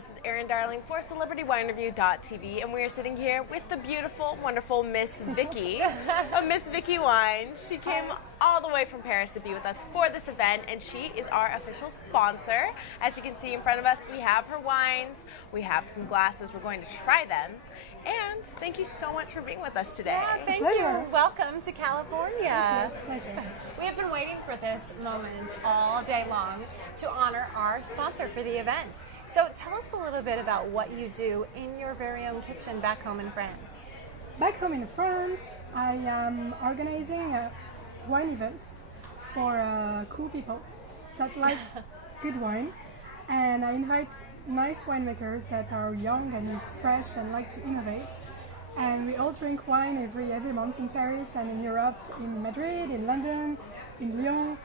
This is Erin Darling for CelebrityWineReview.tv, and we are sitting here with the beautiful, wonderful Miss Vicky of Miss Vicky Wine. She came all the way from Paris to be with us for this event, and she is our official sponsor. As you can see in front of us, we have her wines, we have some glasses, we're going to try them. And thank you so much for being with us today. Yeah, thank you. Welcome to California. It's a pleasure. We have been waiting for this moment all day long to honor our sponsor for the event. So tell us a little bit about what you do in your very own kitchen back home in France. Back home in France, I am organizing a wine event for cool people that like good wine, and I invite nice winemakers that are young and fresh and like to innovate. And we all drink wine every month in Paris and in Europe, in Madrid, in London, in Lyon.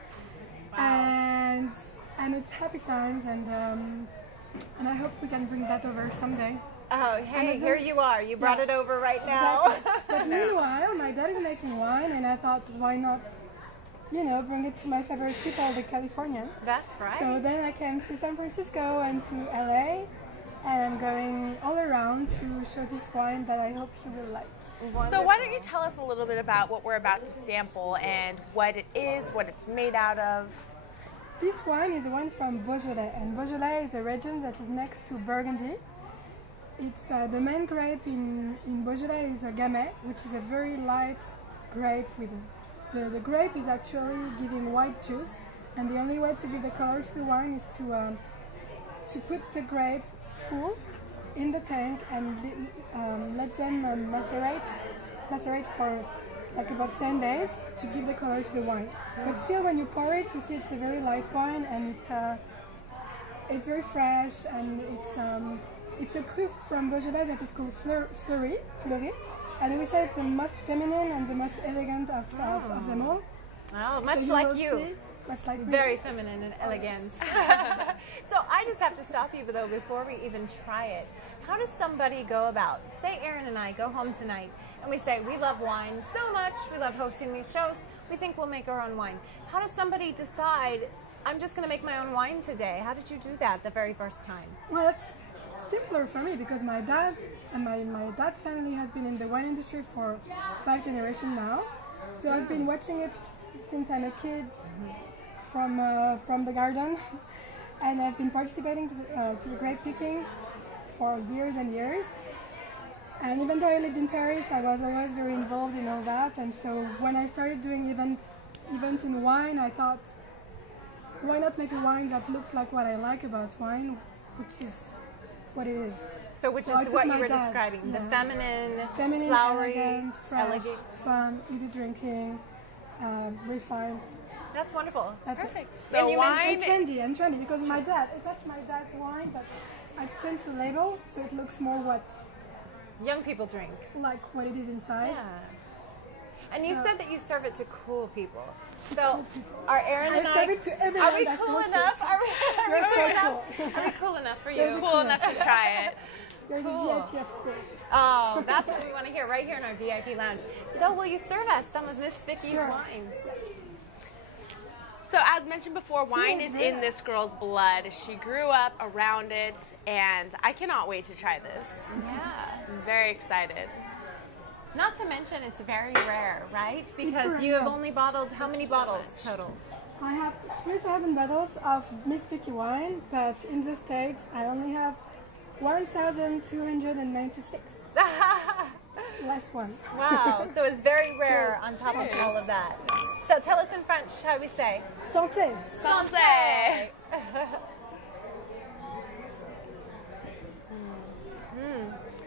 Wow. And it's happy times, and I hope we can bring that over someday. Oh, hey, here you are. You brought it over right now. Exactly. But meanwhile, my dad is making wine, and I thought, why not, you know, bring it to my favorite people, the Californian. That's right. So then I came to San Francisco and to LA, and I'm going all around to show this wine that I hope you will like. Wonderful. So why don't you tell us a little bit about what we're about to sample and what it is, what it's made out of? This wine is the one from Beaujolais, and Beaujolais is a region that is next to Burgundy. It's the main grape in Beaujolais is a Gamay, which is a very light grape. With the grape is actually giving white juice, and the only way to give the color to the wine is to put the grape full in the tank and let them macerate for like about 10 days to give the color to the wine. But still, when you pour it, you see it's a very light wine, and it's very fresh, and it's a cru from Beaujolais that is called Fleurie, and we say it's the most feminine and the most elegant of them all. Oh, much so like you. Much like very feminine and elegant. So I just have to stop you though before we even try it. How does somebody go about, say Erin and I go home tonight and we say we love wine so much, we love hosting these shows, we think we'll make our own wine. How does somebody decide, I'm just going to make my own wine today? How did you do that the very first time? Well, it's simpler for me because my dad and my dad's family has been in the wine industry for 5 generations now. So I've been watching it since I'm a kid from the garden, and I've been participating to the grape picking for years and years. And even though I lived in Paris, I was always very involved in all that. And so when I started doing event in wine, I thought, why not make a wine that looks like what I like about wine, which is what it is. So which is what you were describing, the feminine, flowery, elegant, fresh, elegant, fun, easy drinking, refined. That's wonderful. That's perfect. It. So and wine and trendy because that's my dad's wine, but I've changed the label so it looks more what young people drink, like what it is inside. Yeah. And you said that you serve it to cool people. So are Erin and I serve it to everyone. Are we cool enough? You're so cool. Are we cool enough for you? Cool enough to try it. You're the VIP of cool. Oh, that's what we want to hear right here in our VIP lounge. So will you serve us some of Miss Vicky's wines? So as mentioned before, wine is in this girl's blood. She grew up around it, and I cannot wait to try this. Yeah. I'm very excited. Not to mention it's very rare, right? Because you have only bottled how many bottles total? I have 3,000 bottles of Miss Vicky wine, but in the States I only have 1,296. Last one. Wow, so it's very rare on top of all of that. So tell us in French how we say Santé. Santé.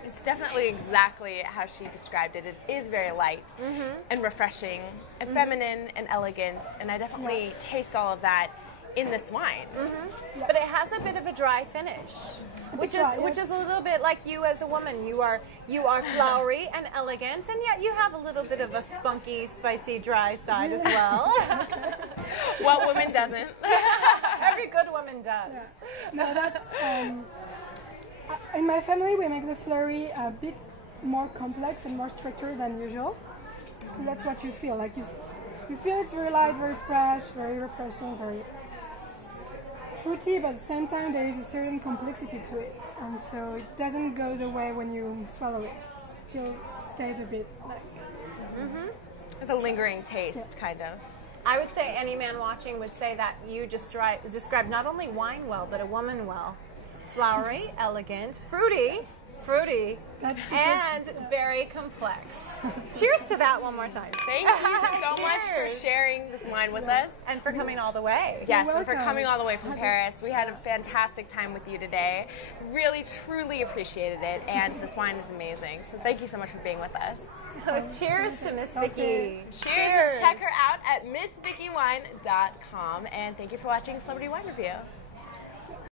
It's definitely exactly how she described it. It is very light and refreshing and feminine and elegant, and I definitely taste all of that in this wine. But it has a bit of a dry finish, which is a little bit like you as a woman. You are flowery and elegant, and yet you have a little bit of a spunky, spicy, dry side as well. What woman doesn't? Every good woman does. Yeah. No, that's in my family we make the Fleurie a bit more complex and more structured than usual. So that's what you feel like. You feel it's very light, very fresh, very refreshing, very fruity, but at the same time there is a certain complexity to it, and so it doesn't go away when you swallow it. It still stays a bit like. It's a lingering taste, kind of. I would say any man watching would say that you describe not only wine well, but a woman well. Flowery, elegant, fruity, and very complex. Cheers to that one more time. Thank you so much for sharing this wine with us. And for coming all the way. Yes, and for coming all the way from Paris. We had a fantastic time with you today. Really, truly appreciated it, and this wine is amazing. So thank you so much for being with us. Cheers to Miss Vicky. Cheers. Check her out at MissVickyWine.com, and thank you for watching Celebrity Wine Review.